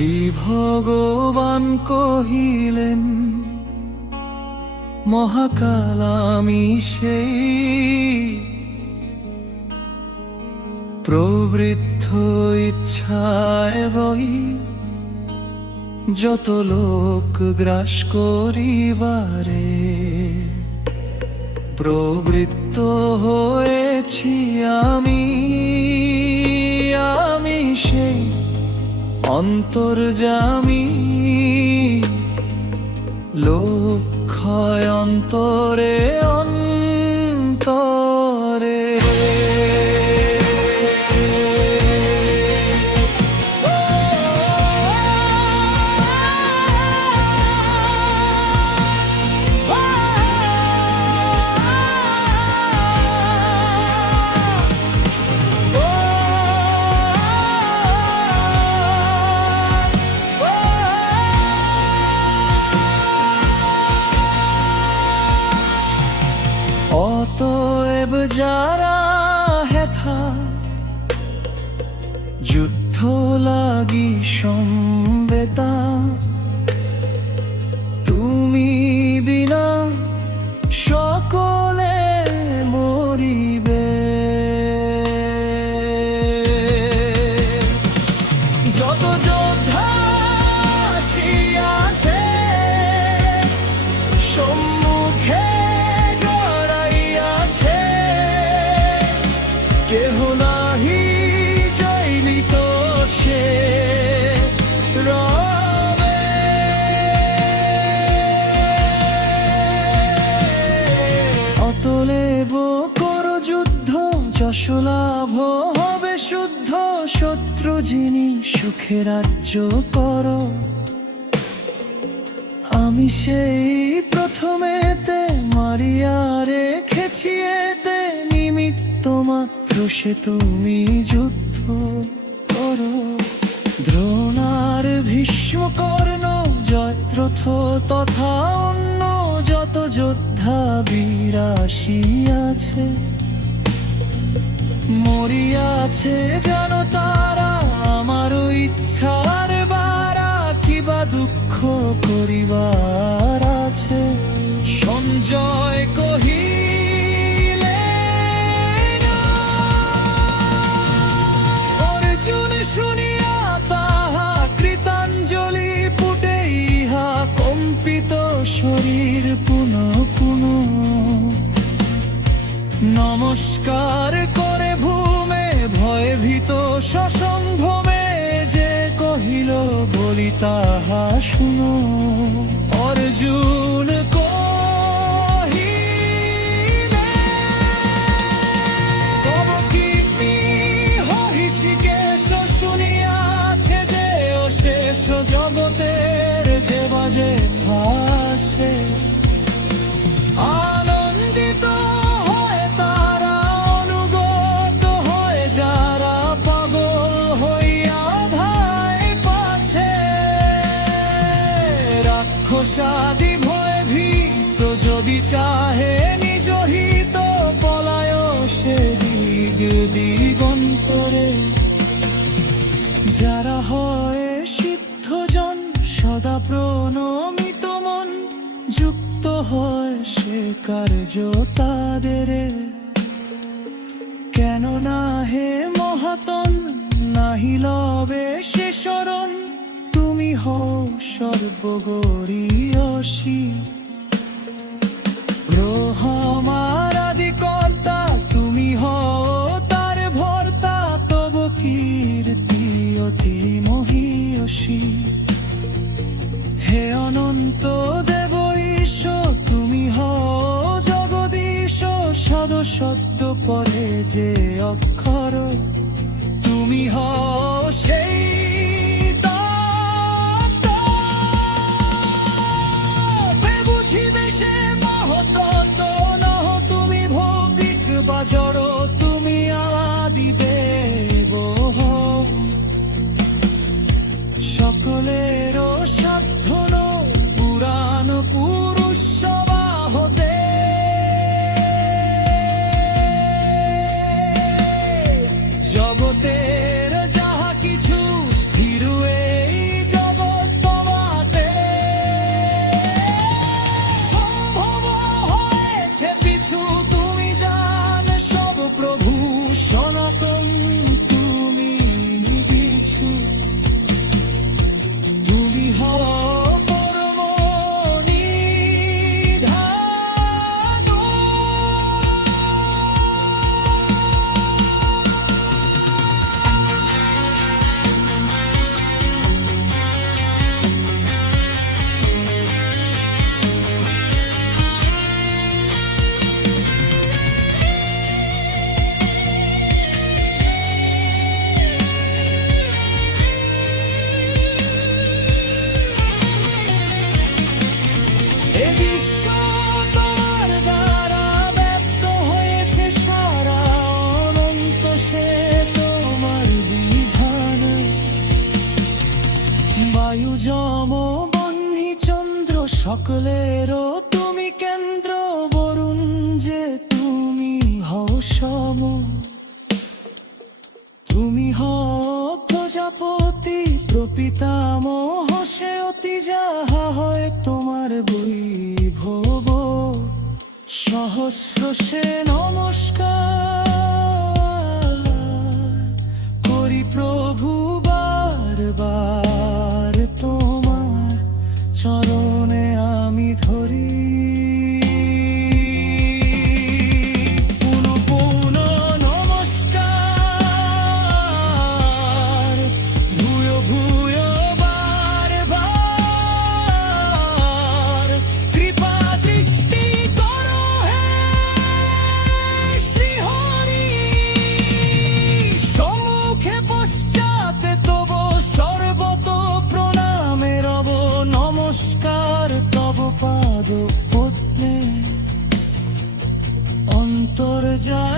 শ্রী ভগবান কহিলেন, মহাকাল আমি সেই প্রবৃত্ত ইচ্ছায় বই যত লোক গ্রাস করিবারে। প্রবৃত্ত হয়েছি আমি, আমি সেই অন্তর্যামী। লক্ষ্য অন্তরে অন্তরে। অতএব যারা হেথা যুদ্ধ লাগি সম্বেতা, তুমি বিনা সকলে মরিবে। যত যোদ্ধা আসিয়াছে সম্মুখে কেহ নাহি চাইলিত সে রবে। অতলেব কর যুদ্ধ, যশ লাভ হবে শুদ্ধ। শত্রু যিনি সুখে রাজ্য কর, আমি সেই প্রথমেতে মারিয়া রেখেছি এতে। নিমিত্ত মাত্র সে তুমি যুদ্ধ করো। দ্রোণার ভীষ্ম কর্ণ জয়দ্রথ তথা অন্য যত যোদ্ধা বিরাশিয়াছে মরিয়াছে জানো তারা। আমারও ইচ্ছার বারা কিবা দুঃখ করিবার আছে। সঞ্জয় কহিলে, অর্জুন শুনিয়া তাহা কৃতাঞ্জলি পুটে ইহা কম্পিত শরীর পুনঃ পুনঃ নমস্কার করে ভূমে ভয়ে ভীত সসম্ভ্রমে। যে কহিল বলি তাহা শুনো। অর্জুন কহিলে, তব কীর্তি হরিষিকেশ শুনিয়াছে যে অশেষ জগতের যে বাজে থাসে। আনন্দিত হয় তারা, অনুগত হয় যারা, পাগল হইয়া ধায় পাছে। রাক্ষসাদি ভয় ভীত যদি চাহে নিজ হিত, পলায় সে দিগ দিগন্তরে। যারা হয় সিদ্ধজন সদা প্রণমিত মন, যুক্ত হয় সে কার্য তাদের। কেন না হে মহাতন নাহি লবে সে শরণ, তুমি হও সর্বগরীয়সী। ব্রহ্মারাদি কর্তা তুমি হও তার ভর্তা, তব কীর্তি অতি মহীয়সী। হে অনন্ত দেব ঈশ তুমি হও জগদীশ। সদ শব্দ পরে যে অক্ষর, তুমি হও সেই তত্ত্ব। বুঝিবে সে মহতত্ত্ব, নহ তুমি ভৌতিক বা জড়। তুমি আদিদেব হও সকলেরও সাধন, পুরাণ পুরুষ সভা হতে। জগতের যাহা কিছু স্থির এই সকলেরও তুমি কেন্দ্র, বরুণ যে তুমি হও সম। তুমি হও প্রজাপতি প্রপিতামহ, সে অতি যাহা হয় তোমার বৈভব। সহস্র সে নমস্কার করি প্রভু, বারবার তোমার চরণে আমি ধরি। পুনঃ পুনঃ নমস্কার, ভূয় ভূয় বারবার কৃপা দৃষ্টি করো হে শ্রীহরি। সম্মুখে পশ্চাতে তব সর্বত প্রণামে রব, নমস্কার তব পাদ পদ্মে অন্তর্জাল